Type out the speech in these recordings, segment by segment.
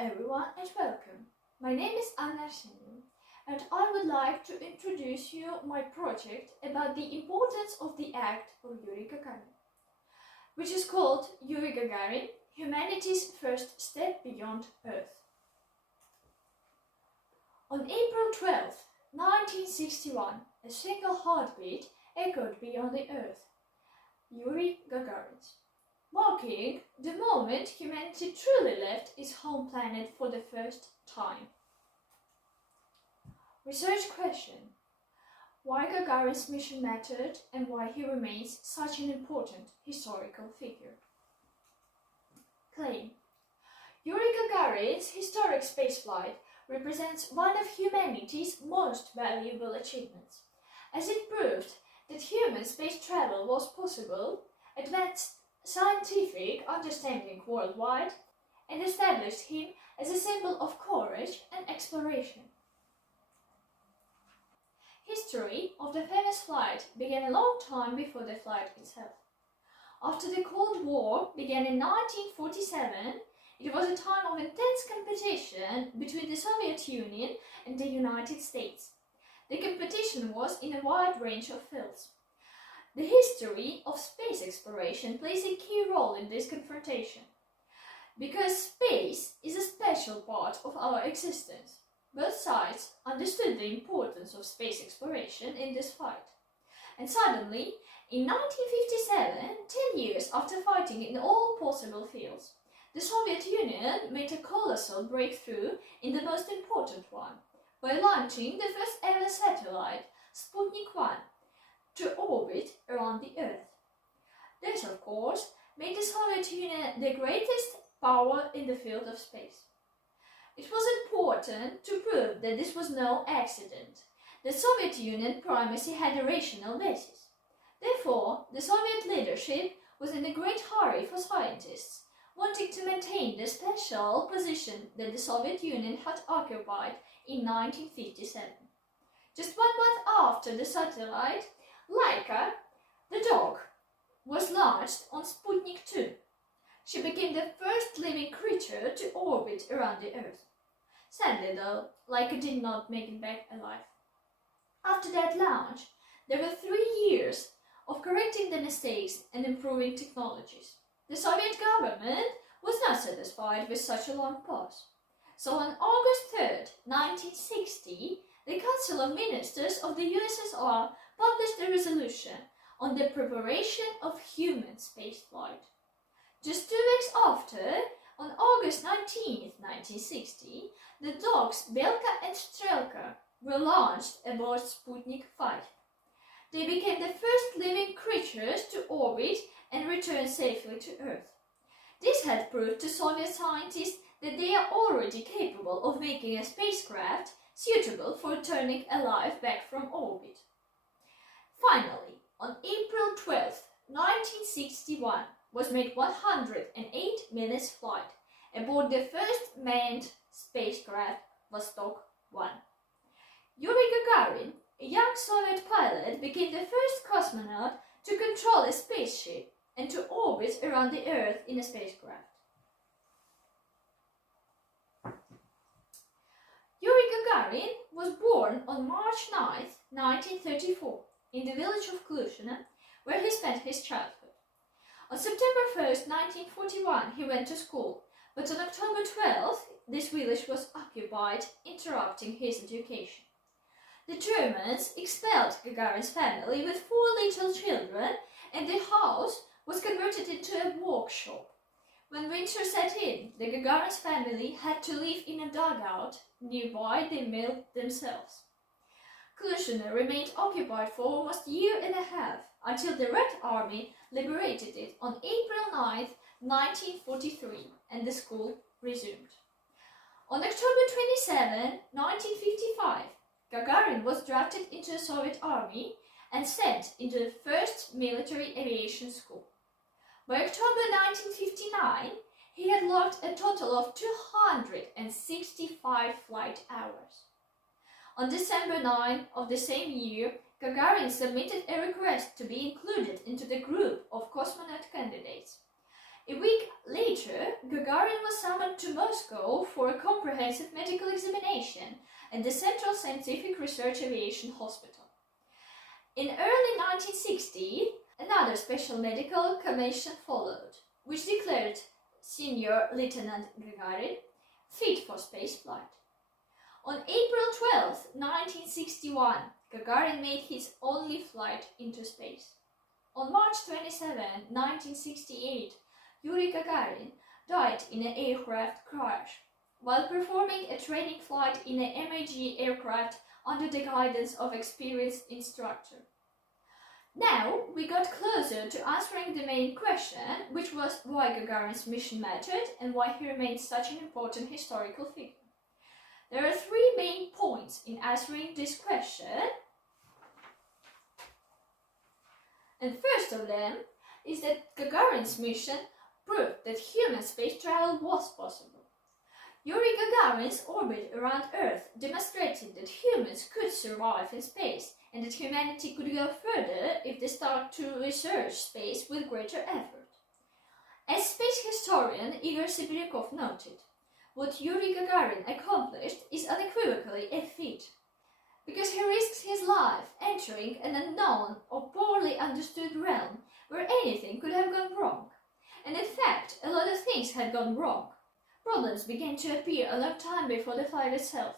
everyone and welcome. My name is Anna Arsenjeva and I would like to introduce you my project about the importance of the act of Yuri Gagarin, which is called Yuri Gagarin, Humanity's First Step Beyond Earth. On April 12, 1961, a single heartbeat echoed beyond the Earth, Yuri Gagarin's, marking the moment humanity truly left its home planet for the first time. Research question: why Gagarin's mission mattered and why he remains such an important historical figure. Claim: Yuri Gagarin's historic spaceflight represents one of humanity's most valuable achievements, as it proved that human space travel was possible, advanced scientific understanding worldwide, and established him as a symbol of courage and exploration. History of the famous flight began a long time before the flight itself. After the Cold War began in 1947, it was a time of intense competition between the Soviet Union and the United States. The competition was in a wide range of fields. The history of space exploration plays a key role in this confrontation, because space is a special part of our existence. Both sides understood the importance of space exploration in this fight. And suddenly, in 1957, 10 years after fighting in all possible fields, the Soviet Union made a colossal breakthrough in the most important one, by launching the first ever satellite, Sputnik 1, to orbit around the Earth. This, of course, made the Soviet Union the greatest power in the field of space. It was important to prove that this was no accident. The Soviet Union primacy had a rational basis. Therefore, the Soviet leadership was in a great hurry for scientists, wanting to maintain the special position that the Soviet Union had occupied in 1957. Just 1 month after the satellite, Laika, the dog, was launched on Sputnik 2. She became the first living creature to orbit around the Earth. Sadly though, Laika did not make it back alive. After that launch, there were 3 years of correcting the mistakes and improving technologies. The Soviet government was not satisfied with such a long pause. So on August 3, 1960, the Council of Ministers of the USSR published a resolution on the preparation of human spaceflight. Just 2 weeks after, on August 19, 1960, the dogs Belka and Strelka were launched aboard Sputnik 5. They became the first living creatures to orbit and return safely to Earth. This had proved to Soviet scientists that they are already capable of making a spacecraft suitable for returning alive back from orbit. Finally, on April 12, 1961, was made 108 minutes flight aboard the first manned spacecraft Vostok 1. Yuri Gagarin, a young Soviet pilot, became the first cosmonaut to control a spaceship and to orbit around the Earth in a spacecraft. Yuri Gagarin was born on March 9, 1934, in the village of Klushino, where he spent his childhood. On September 1, 1941, he went to school, but on October 12, this village was occupied, interrupting his education. The Germans expelled Gagarin's family with 4 little children, and the house was converted into a workshop. When winter set in, the Gagarin's family had to live in a dugout. Nearby they milled themselves. Klushino remained occupied for almost a year and a half, until the Red Army liberated it on April 9, 1943, and the school resumed. On October 27, 1955, Gagarin was drafted into the Soviet Army and sent into the first military aviation school. By October 1959, he had logged a total of 265 flight hours. On December 9 of the same year, Gagarin submitted a request to be included into the group of cosmonaut candidates. A week later, Gagarin was summoned to Moscow for a comprehensive medical examination at the Central Scientific Research Aviation Hospital. In early 1960, another special medical commission followed, which declared Senior Lieutenant Gagarin fit for spaceflight. On April 12, 1961, Gagarin made his only flight into space. On March 27, 1968, Yuri Gagarin died in an aircraft crash while performing a training flight in an MiG aircraft under the guidance of experienced instructor. Now we got closer to answering the main question, which was why Gagarin's mission mattered and why he remains such an important historical figure. There are three main points in answering this question. And first of them is that Gagarin's mission proved that human space travel was possible. Yuri Gagarin's orbit around Earth demonstrated that humans could survive in space and that humanity could go further if they start to research space with greater effort. As space historian Igor Sibiryakov noted, what Yuri Gagarin accomplished is unequivocally a feat, because he risks his life entering an unknown or poorly understood realm where anything could have gone wrong. And in fact, a lot of things had gone wrong. Problems began to appear a long time before the flight itself.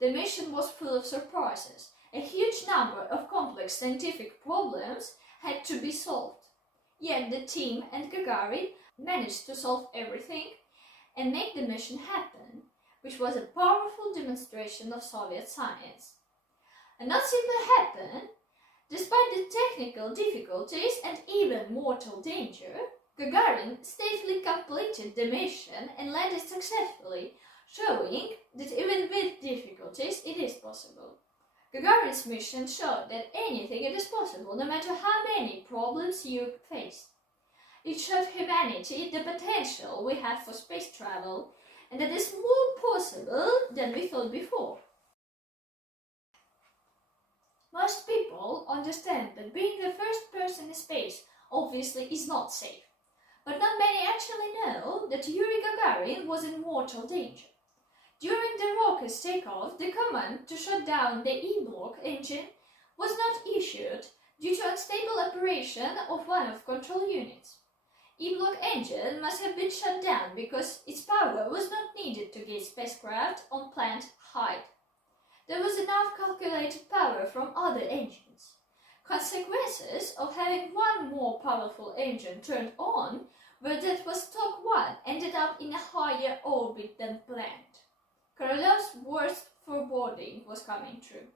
The mission was full of surprises. A huge number of complex scientific problems had to be solved. Yet the team and Gagarin managed to solve everything and make the mission happen, which was a powerful demonstration of Soviet science. And not simply happen, despite the technical difficulties and even mortal danger, Gagarin safely completed the mission and landed successfully, showing that even with difficulties it is possible. Gagarin's mission showed that anything is possible, no matter how many problems you face. It showed humanity the potential we have for space travel, and that is more possible than we thought before. Most people understand that being the first person in space obviously is not safe. But not many actually know that Yuri Gagarin was in mortal danger. During the rocket's takeoff, the command to shut down the E-block engine was not issued due to unstable operation of one of control units. E-block engine must have been shut down because its power was not needed to get spacecraft on planned height. There was enough calculated power from other engines. Consequences of having one more powerful engine turned on were that Vostok 1 ended up in a higher orbit than planned. Korolyov's worst foreboding was coming true.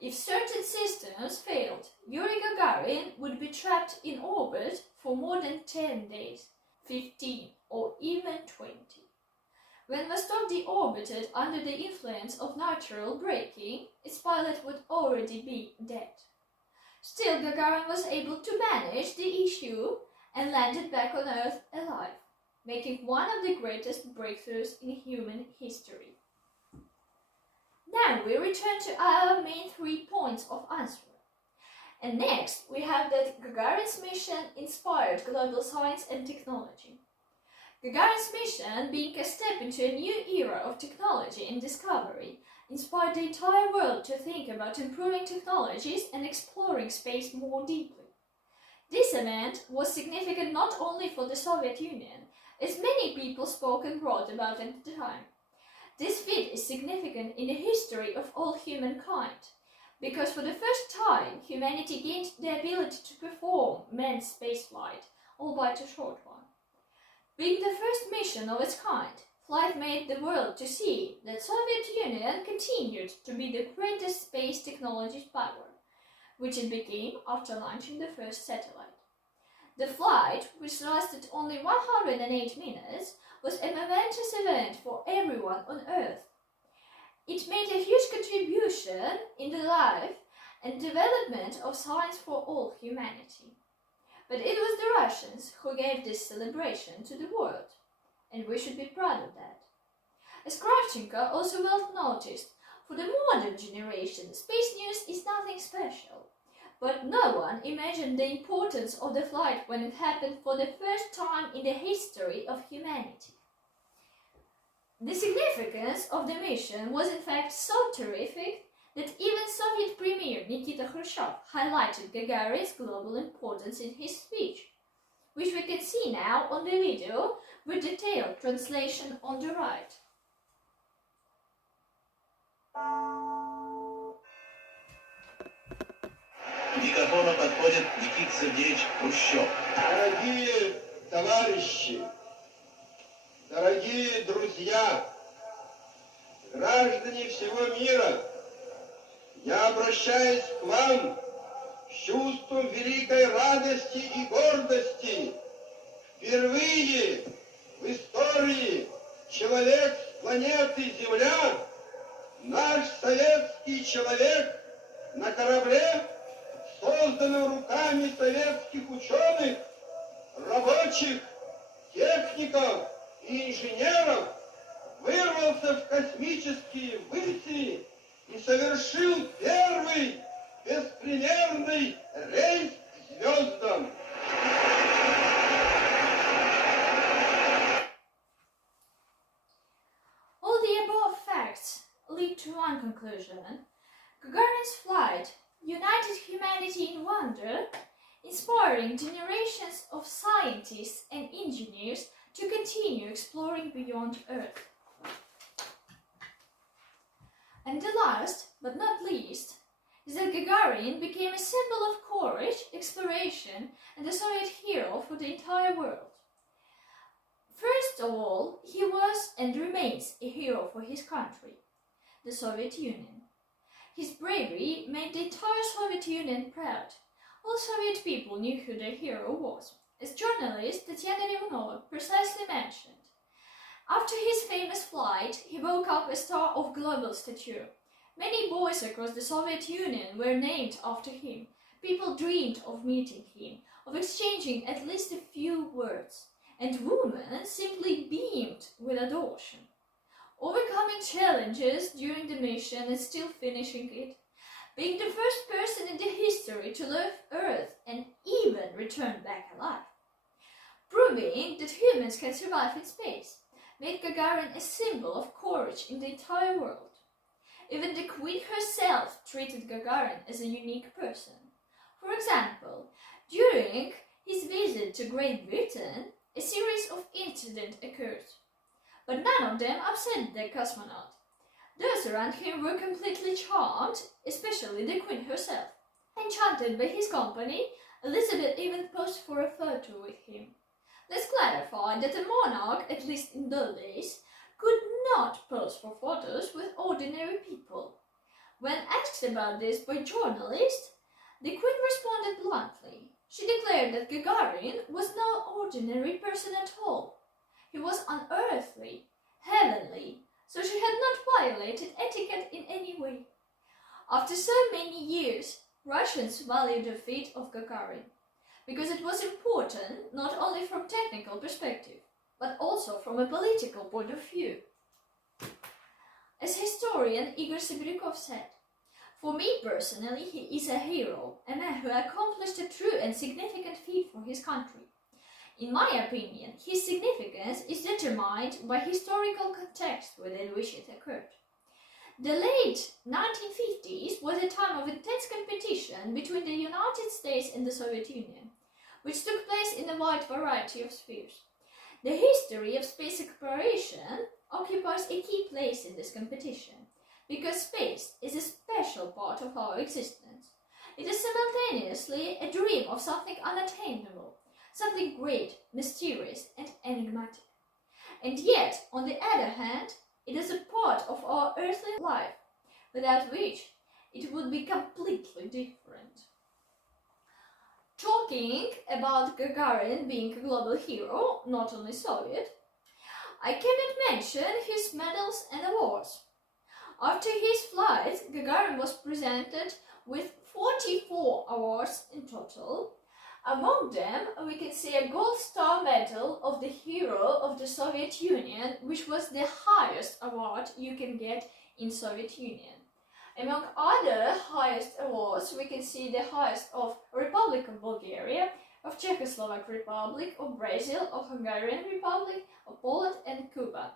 If certain systems failed, Yuri Gagarin would be trapped in orbit for more than 10 days, 15 or even 20. When Vostok deorbited under the influence of natural braking, its pilot would already be dead. Still, Gagarin was able to manage the issue and landed back on Earth alive, making one of the greatest breakthroughs in human history. Now we return to our main 3 points of answer. And next we have that Gagarin's mission inspired global science and technology. Gagarin's mission, being a step into a new era of technology and discovery, inspired the entire world to think about improving technologies and exploring space more deeply. This event was significant not only for the Soviet Union, as many people spoke and wrote about it at the time. This feat is significant in the history of all humankind, because for the first time humanity gained the ability to perform manned spaceflight, albeit a short one. Being the first mission of its kind, flight made the world to see that Soviet Union continued to be the greatest space technology power, which it became after launching the first satellite. The flight, which lasted only 108 minutes, was a momentous event for everyone on Earth. It made a huge contribution in the life and development of science for all humanity. But it was the Russians who gave this celebration to the world, and we should be proud of that. As Kravchenko also well noticed, for the modern generation, space news is nothing special. but no one imagined the importance of the flight when it happened for the first time in the history of humanity. The significance of the mission was in fact so terrific that even Soviet Premier Nikita Khrushchev highlighted Gagarin's global importance in his speech, which we can see now on the video with detailed translation on the right. К микрофону подходит Никита Сергеевич Хрущев. Дорогие товарищи, дорогие друзья, граждане всего мира, я обращаюсь к вам с чувством великой радости и гордости. Впервые в истории человек с планеты Земля, наш советский человек, на корабле, созданном руками советских ученых, рабочих, техников и инженеров, вырвался в космические выси и совершил первый беспримерный рейс к звездам. All the above facts lead to one conclusion. Gagarin's flight united humanity in wonder, inspiring generations of scientists and engineers to continue exploring beyond Earth. And the last, but not least, is that Gagarin became a symbol of courage, exploration, and a Soviet hero for the entire world. First of all, he was and remains a hero for his country, the Soviet Union. His bravery made the entire Soviet Union proud. All Soviet people knew who their hero was, as journalist Tatiana Revunova precisely mentioned. After his famous flight, he woke up a star of global stature. Many boys across the Soviet Union were named after him. People dreamed of meeting him, of exchanging at least a few words, and women simply beamed with adoration. Overcoming challenges during the mission and still finishing it, being the first person in the history to leave Earth and even return back alive, proving that humans can survive in space, made Gagarin a symbol of courage in the entire world. Even the Queen herself treated Gagarin as a unique person. For example, during his visit to Great Britain, a series of incidents occurred, but none of them upset the cosmonaut. Those around him were completely charmed, especially the Queen herself. Enchanted by his company, Elizabeth even posed for a photo with him. Let's clarify that a monarch, at least in those days, could not pose for photos with ordinary people. When asked about this by journalists, the Queen responded bluntly. She declared that Gagarin was no ordinary person at all. He was unearthly, heavenly, so she had not violated etiquette in any way. After so many years, Russians valued the feat of Gagarin, because it was important not only from technical perspective, but also from a political point of view. As historian Igor Sibirikov said, "For me personally, he is a hero, a man who accomplished a true and significant feat for his country. In my opinion, his significance is determined by historical context within which it occurred. The late 1950s was a time of intense competition between the United States and the Soviet Union, which took place in a wide variety of spheres. The history of space exploration occupies a key place in this competition, because space is a special part of our existence. It is simultaneously a dream of something unattainable, something great, mysterious, and enigmatic. And yet, on the other hand, it is a part of our earthly life, without which it would be completely different." Talking about Gagarin being a global hero, not only Soviet, I cannot mention his medals and awards. After his flight, Gagarin was presented with 44 awards in total. Among them, we can see a Gold Star Medal of the Hero of the Soviet Union, which was the highest award you can get in Soviet Union. Among other highest awards, we can see the highest of Republic of Bulgaria, of Czechoslovak Republic, of Brazil, of Hungarian Republic, of Poland and Cuba.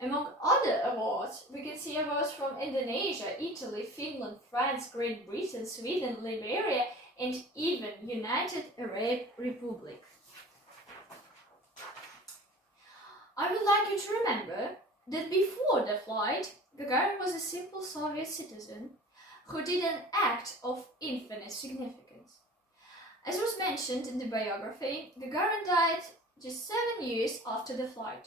Among other awards, we can see awards from Indonesia, Italy, Finland, France, Great Britain, Sweden, Liberia, and even United Arab Republic. I would like you to remember that before the flight, Gagarin was a simple Soviet citizen who did an act of infinite significance. As was mentioned in the biography, Gagarin died just 7 years after the flight.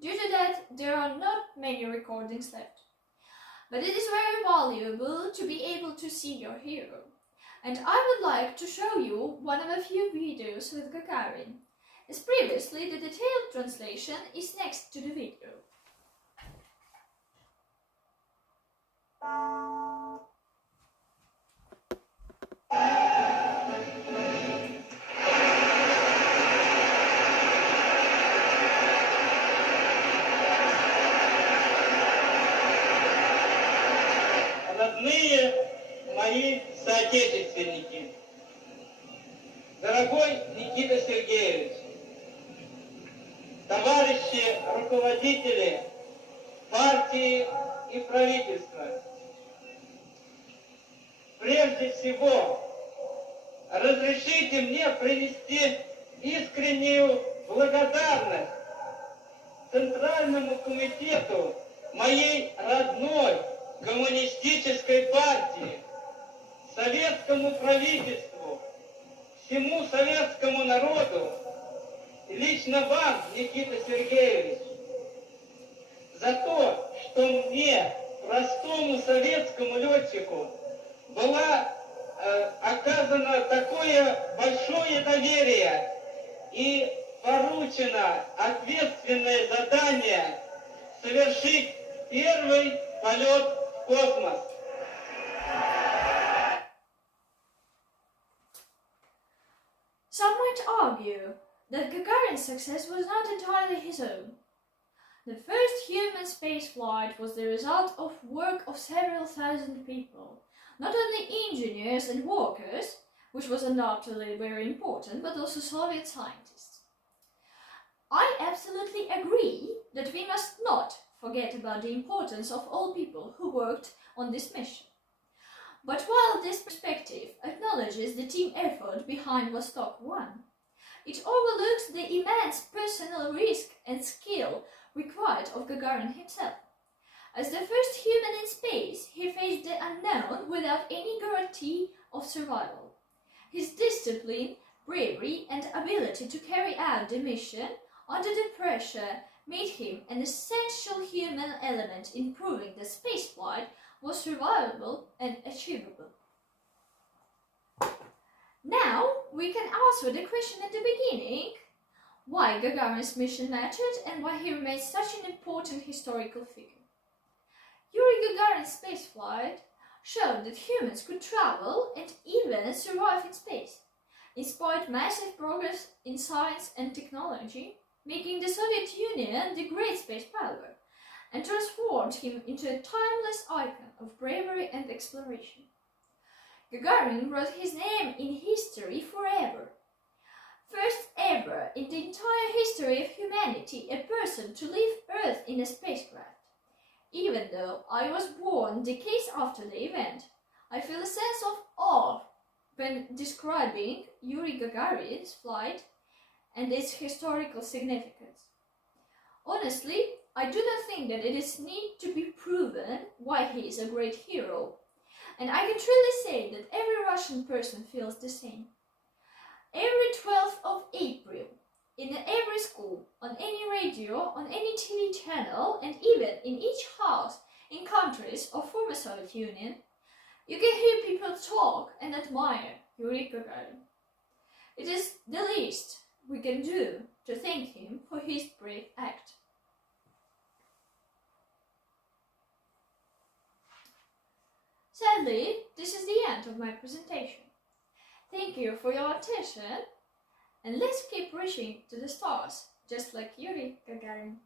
Due to that, there are not many recordings left. But it is very valuable to be able to see your hero. And I would like to show you one of a few videos with Gagarin. As previously, the detailed translation is next to the video. Родные мои соотечественники, дорогой Никита Сергеевич, товарищи руководители партии и правительства, прежде всего разрешите мне принести искреннюю благодарность Центральному комитету моей родной коммунистической партии, советскому правительству, всему советскому народу и лично вам, Никита Сергеевич, за то, что мне, простому советскому летчику, было оказано такое большое доверие и поручено ответственное задание совершить первый полет в космос. Some might argue that Gagarin's success was not entirely his own. The first human spaceflight was the result of work of several thousand people, not only engineers and workers, which was undoubtedly very important, but also Soviet scientists. I absolutely agree that we must not forget about the importance of all people who worked on this mission. But while this perspective acknowledges the team effort behind Vostok 1, it overlooks the immense personal risk and skill required of Gagarin himself. As the first human in space, he faced the unknown without any guarantee of survival. His discipline, bravery, and ability to carry out the mission under the pressure made him an essential human element in proving that spaceflight was survivable and achievable. Now we can answer the question at the beginning: why Gagarin's mission mattered and why he remains such an important historical figure. Yuri Gagarin's spaceflight showed that humans could travel and even survive in space, inspired massive progress in science and technology, making the Soviet Union the great space power, and transformed him into a timeless icon of bravery and exploration. Gagarin wrote his name in history forever. First ever in the entire history of humanity, a person to leave Earth in a spacecraft. Even though I was born decades after the event, I feel a sense of awe when describing Yuri Gagarin's flight and its historical significance. Honestly, I do not think that it is need to be proven why he is a great hero, and I can truly say that every Russian person feels the same. Every 12th of April, in every school, on any radio, on any TV channel, and even in each house in countries of former Soviet Union, you can hear people talk and admire Yuri Gagarin. It is the least we can do to thank him for his brave act. Sadly, this is the end of my presentation. Thank you for your attention, and let's keep reaching to the stars, just like Yuri Gagarin.